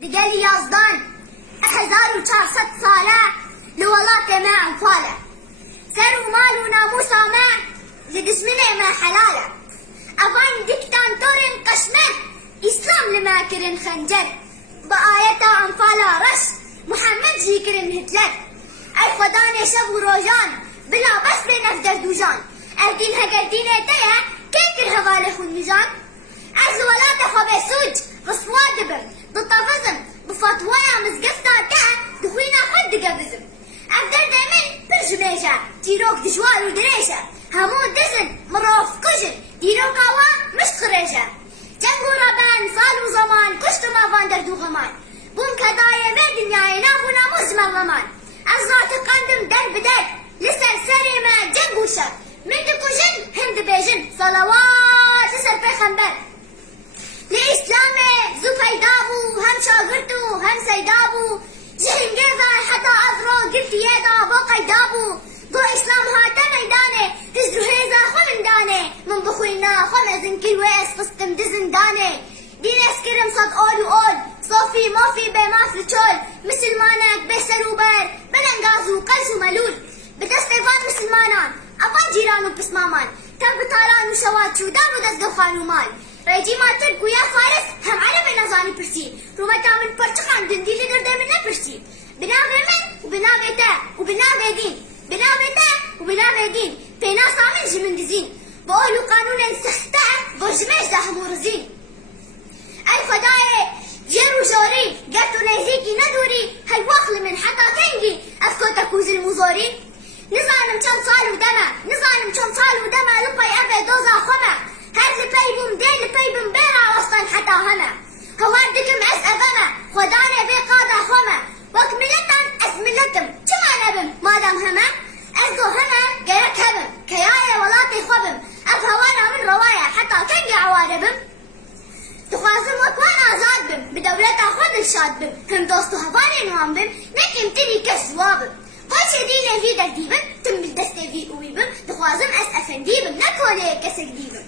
دقالي يازدان 1400 سالة لولاك ما أنفالة سر ومال وناموس ما لدسمنا ما حلالة أفان دكتان تورن قشمر إسلام لما كرن خنجر بآية أنفالة رش محمد جيكرن هتلر أي خدان شب روجان بلا بس بين أفدر دوجان أردين هقردين تيا كيكر هغالي خنجان از ولاد خواب سوج رسوا دبم بطفزم بفتوايا مزقفتا تا دخوينا خد دقبزم أفدر دايمن برجميشا تيروك دجوال ودريشا همون دزن مروف كجن ديروك آوا مش خريشا جنگو ربان صال وزمان كشت ما فاندر دو غمان بوم كدايا ما دنياي نابونا مزمر غمان أزرات قندم در بدر لسر سري ما جنگو شر من دكوجن هم دبيجن صلوات لسر پیغمبر لإسلام زو پیدابو هم شاگردو هم سیدابو جهنگیزا حتی ازرو گرتی یدا با قیدابو دو اسلام هاتا میدانه تزدو هیزا خو من دانه من بخوینا خو مزن کل ویس فستم دزن دانه دين اسكرم صد اول وقول صوفي موفي بماف لچول مسلمانك بسر وبر بلنغازو قلس وملول بدستيفان مسلمانان افان جيرانو بسمامان كم بطالان وشوات شو دابو دزدو خانومان ريجي ما ترك ويا فارس هم عربي نزاني برسي رومتا من برچخان دندي لدر دي من نبرسي بناغي من وبناغي تا وبناغي دين بناغي تا وبناغي دين بينا سامن جمن دزين بقولو قانونا سختا برجميش دا همورزين أي خداي جيرو جوري قلتو نيزيكي ندوري هل واخل من حتى تنجي أفكوتك وزل مزوري نظانم چند سال ودما لباي أبي دوزا خما هر لباي بوم دي لباي بوم بيرا وسطن حتى هما هوار دكم أس أبما خدانا بي قادا خما وك ملتن أس ملتم چما نبم مادام هما أسدو هما قيرك هبم كيايا ولاتي خبم أف هوانا من روايا حتى تنجي عواربم تخوازم وكوان آزاد بم بدولتا خود الشاد بم هم دوستو هفاني نوام بم نكيم تري كس جوابم كل شي ديني في در ديبم تم بالدستي في قوي بم تخوازم أس أفندي بم نكولي كسك ديبم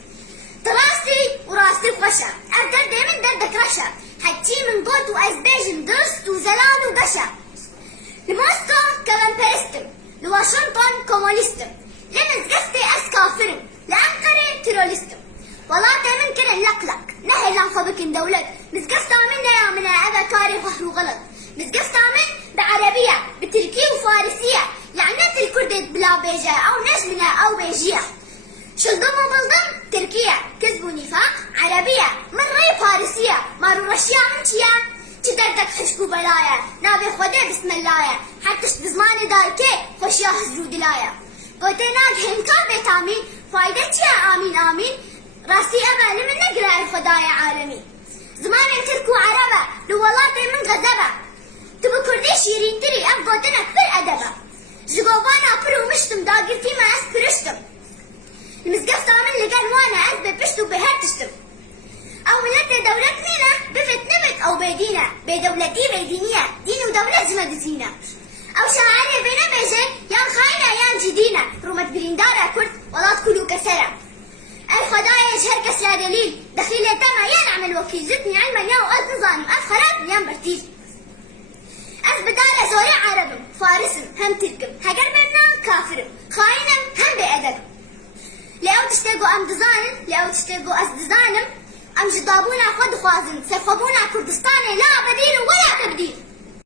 تراستي وراستي وخشا أفدر دايمن دردك رشا حتى من قوت وأزبيجن درست وزلال وقشا لموسكو كلامبرستم لواشنطن كومونيستم لمزقفتي أس كافرم لأنقرة تروليستم والله من كنا نلقلق نهي لنخبك دولت مزقفتا منا يا منا أبا تاريخ وحر وغلط مزقفتا من بعربية بتركية وفارسية لعنت الكرد بلا بيجا أو نجمنا أو بيجية شلدم وبلدم تركيا كذب ونفاق عربية من ري فارسية مارو رشيا من تيا تدردك حشكو بلايا نابي خودي بسم الله حتى بزمان دايكي خوشيا هزرو دلايا قوتيناك هنكار بيتامين فايدة تيا آمين آمين راسي أبا لمن نقرأ الخدايا عالمي زمان تركو عربة لولاتي من غزبة تبو كردي شيرين تري أفضلتنا بر أدبة جغوبانا برو مشتم داقرتي ما أس برشتم المزقفتا من لقان وانا أس ببشتو بهرتشتم أو ملت دولت مينا بفت نبت أو بيدينا بيدولتي بيدينية دين ودولة زمد زينة أو شعاري بينا بيجين يان خاينة يان جدينة رومت بريندارة كرد ولات كلو كسرة الخدايا يجهر كسلا دليل دخيلة تما يا نعمل وكيل زدني علما يا وأز نظام أف خراب يان برتيل أف بدالة زوري عربم فارسم هم تركم هجر بنا كافرم خاينم هم بأدب لأو تشتاقو أم دزانم لأو تشتاقو أس دزانم أم جدابونا خود خوازن سيخبونا كردستاني لا